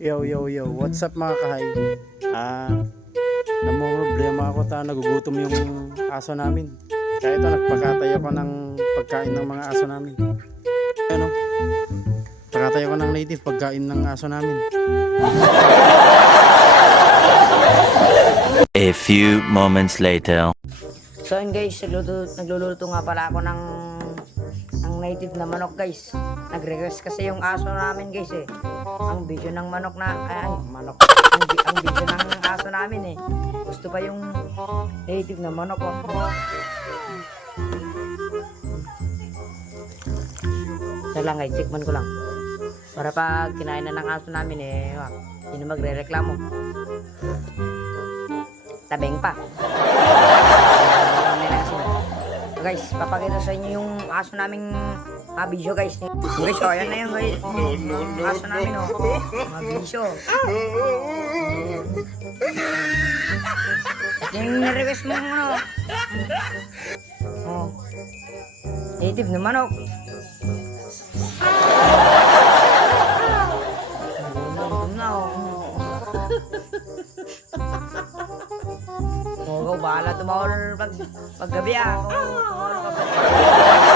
Yo, yo, yo. What's up mga kahay? Namumroblema ako nagugutom yung aso namin. Kaya ito nagpakatay ako ng pagkain ng mga aso namin. Ano? Pakatay ako ng native pagkain ng aso namin. A few moments later. So yun guys, nagluluto nga pala ako ng native na manok guys. Nag-request kasi yung aso namin guys eh. Ang video ng manok na, ang video ng aso namin eh. Gusto pa yung native na manok oh. Ito lang guys, checkman ko lang. Para pag kinain na ng aso namin eh, hindi na magre-reklamo. Tabeng pa. Guys, papakita sa inyo yung aso naming video guys. Guys, oh, ayan na yung guys. Aso namin oh. Mabisyo. Yung na-request mo ano. Oh. Native na manok. Gutom na oh. Bahala tumawal paggabi ah. Tumawal ka pa.